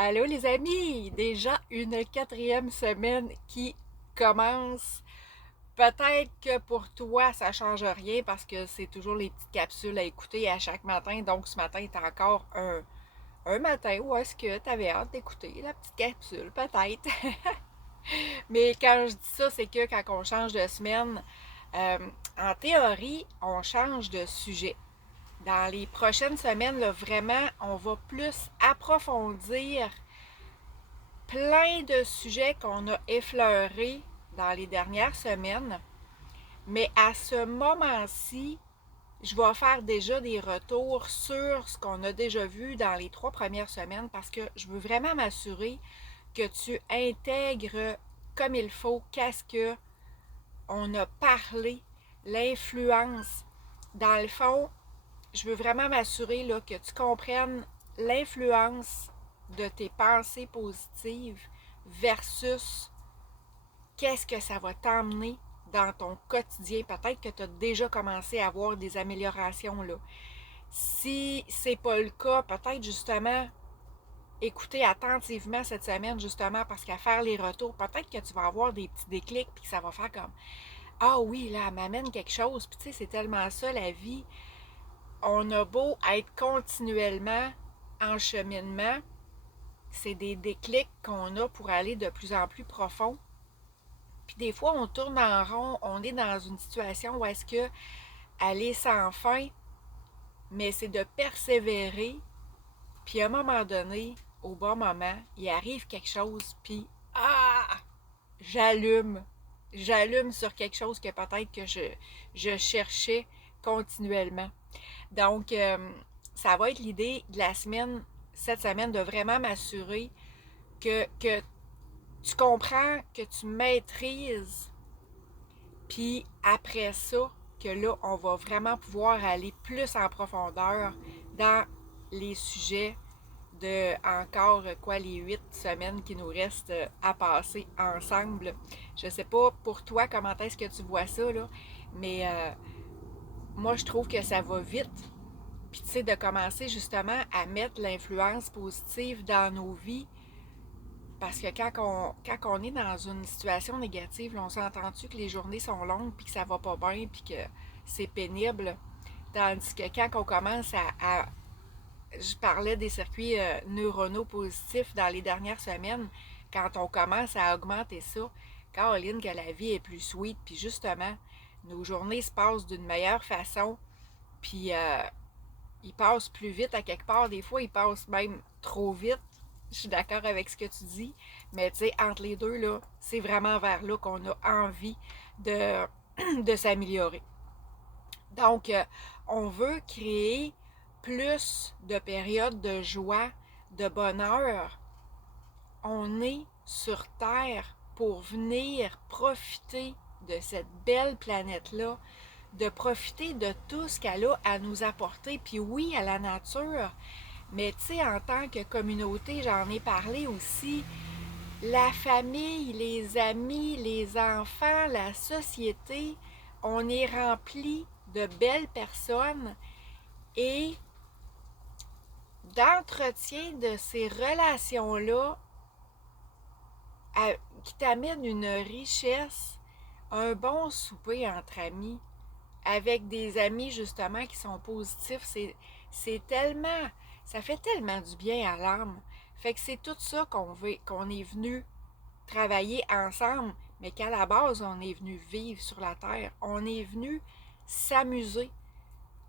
Allô les amis, déjà une quatrième semaine qui commence. Peut-être que pour toi ça change rien parce que c'est toujours les petites capsules à écouter à chaque matin. Donc ce matin est encore un matin où est-ce que tu avais hâte d'écouter la petite capsule, peut-être. Mais quand je dis ça, c'est que quand on change de semaine, euh, en théorie, on change de sujet. Dans les prochaines semaines, là, vraiment, on va plus approfondir plein de sujets qu'on a effleurés dans les dernières semaines, mais à ce moment-ci, je vais faire déjà des retours sur ce qu'on a déjà vu dans les 3 premières semaines parce que je veux vraiment m'assurer que tu intègres comme il faut qu'est-ce que on a parlé, l'influence. Dans le fond, je veux vraiment m'assurer là, que tu comprennes l'influence de tes pensées positives versus qu'est-ce que ça va t'emmener dans ton quotidien. Peut-être que tu as déjà commencé à avoir des améliorations là. Si c'est pas le cas, peut-être justement écouter attentivement cette semaine justement parce qu'à faire les retours, peut-être que tu vas avoir des petits déclics puis que ça va faire comme ah oui, là, elle m'amène quelque chose. Puis tu sais, c'est tellement ça la vie. On a beau être continuellement en cheminement, c'est des déclics qu'on a pour aller de plus en plus profond. Puis des fois, on tourne en rond, on est dans une situation où est-ce que aller sans fin, mais c'est de persévérer. Puis à un moment donné, au bon moment, il arrive quelque chose, puis ah, j'allume. J'allume sur quelque chose que peut-être que je cherchais continuellement. Donc, ça va être l'idée de la semaine, cette semaine, de vraiment m'assurer que tu comprends, que tu maîtrises, puis après ça, que là, on va vraiment pouvoir aller plus en profondeur dans les sujets de encore quoi les 8 semaines qui nous restent à passer ensemble. Je sais pas pour toi comment est-ce que tu vois ça, là, mais moi je trouve que ça va vite. Puis tu sais, de commencer justement à mettre l'influence positive dans nos vies. Parce que quand on est dans une situation négative, là, on s'entend-tu que les journées sont longues, puis que ça va pas bien, puis que c'est pénible. Tandis que quand on commence je parlais des circuits neuronaux positifs dans les dernières semaines, quand on commence à augmenter ça, Caroline, que la vie est plus sweet, puis justement, nos journées se passent d'une meilleure façon, puis ils passent plus vite à quelque part. Des fois, ils passent même trop vite. Je suis d'accord avec ce que tu dis, mais tu sais, entre les deux, là, c'est vraiment vers là qu'on a envie de, de s'améliorer. Donc, on veut créer plus de périodes de joie, de bonheur. On est sur Terre pour venir profiter de cette belle planète-là, de profiter de tout ce qu'elle a à nous apporter. Puis oui, à la nature, mais tu sais, en tant que communauté, j'en ai parlé aussi, la famille, les amis, les enfants, la société, on est rempli de belles personnes et d'entretien de ces relations-là qui t'amènent une richesse, un bon souper entre amis, avec des amis justement qui sont positifs, c'est tellement, ça fait tellement du bien à l'âme. Fait que c'est tout ça qu'on est venu travailler ensemble, mais qu'à la base, on est venu vivre sur la terre. On est venu s'amuser,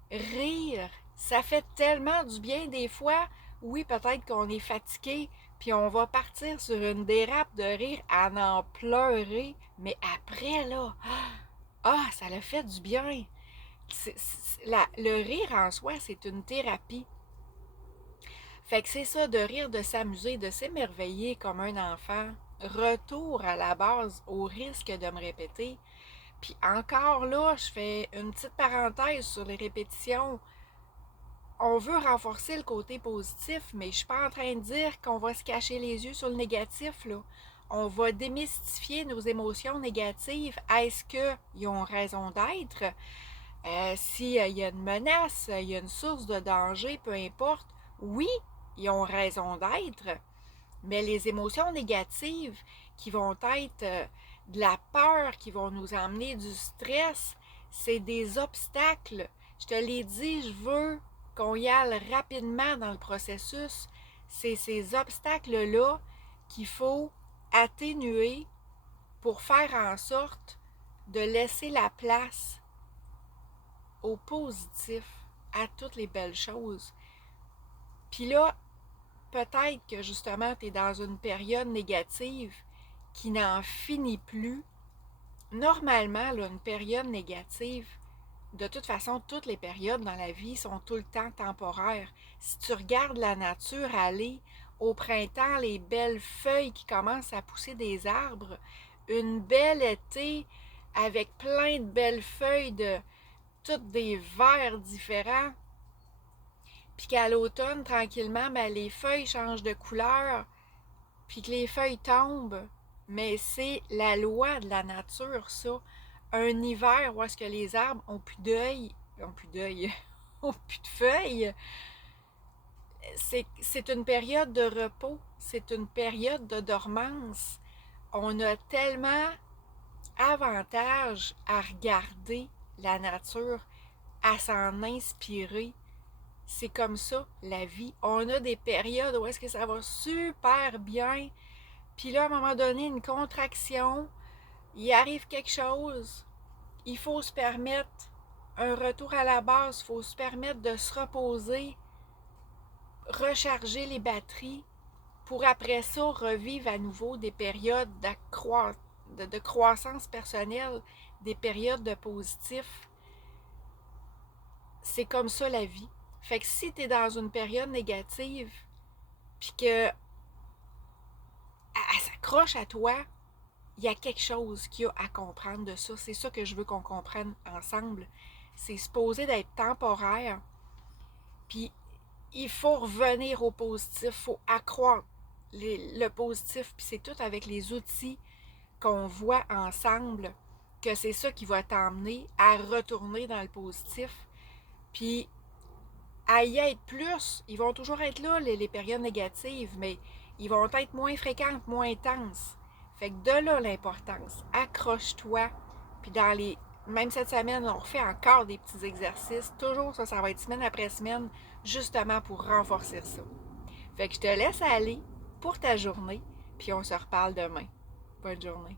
rire. Ça fait tellement du bien des fois. Oui, peut-être qu'on est fatigué, puis on va partir sur une dérape de rire à en pleurer, mais après, là, ça le fait du bien. Le rire en soi, c'est une thérapie. Fait que c'est ça, de rire, de s'amuser, de s'émerveiller comme un enfant. Retour à la base, au risque de me répéter. Puis encore là, je fais une petite parenthèse sur les répétitions. On veut renforcer le côté positif, mais je suis pas en train de dire qu'on va se cacher les yeux sur le négatif, là. On va démystifier nos émotions négatives. Est-ce qu'ils ont raison d'être? S'il y a une menace, il y a une source de danger, peu importe, oui, ils ont raison d'être, Mais les émotions négatives qui vont être de la peur, qui vont nous emmener du stress, c'est des obstacles. Je te l'ai dit, je veux qu'on y aille rapidement dans le processus. C'est ces obstacles-là qu'il faut atténuer pour faire en sorte de laisser la place au positif, à toutes les belles choses. Puis là, peut-être que justement, tu es dans une période négative qui n'en finit plus. Normalement, là, une période négative, de toute façon, toutes les périodes dans la vie sont tout le temps temporaires. Si tu regardes la nature aller, au printemps, les belles feuilles qui commencent à pousser des arbres, une belle été avec plein de belles feuilles de toutes des verts différents, puis qu'à l'automne, tranquillement, ben, les feuilles changent de couleur, puis que les feuilles tombent. Mais c'est la loi de la nature, ça. Un hiver où est-ce que les arbres ont plus d'œil, ont plus de feuilles, c'est une période de repos, c'est une période de dormance. On a tellement avantage à regarder la nature, à s'en inspirer. C'est comme ça, la vie. On a des périodes où est-ce que ça va super bien, puis là, à un moment donné, une contraction, il arrive quelque chose, il faut se permettre un retour à la base, il faut se permettre de se reposer, recharger les batteries, pour après ça revivre à nouveau des périodes de croissance personnelle, des périodes de positif. C'est comme ça la vie. Fait que si tu es dans une période négative, puis que elle s'accroche à toi, il y a quelque chose qu'il y a à comprendre de ça. C'est ça que je veux qu'on comprenne ensemble. C'est supposé d'être temporaire, puis il faut revenir au positif, il faut accroître le positif, puis c'est tout avec les outils qu'on voit ensemble que c'est ça qui va t'emmener à retourner dans le positif, puis à y être plus. Ils vont toujours être là, les périodes négatives, mais ils vont être moins fréquentes, moins intenses. Fait que de là l'importance. Accroche-toi. Puis même cette semaine, on refait encore des petits exercices. Toujours ça, ça va être semaine après semaine, justement pour renforcer ça. Fait que je te laisse aller pour ta journée, puis on se reparle demain. Bonne journée.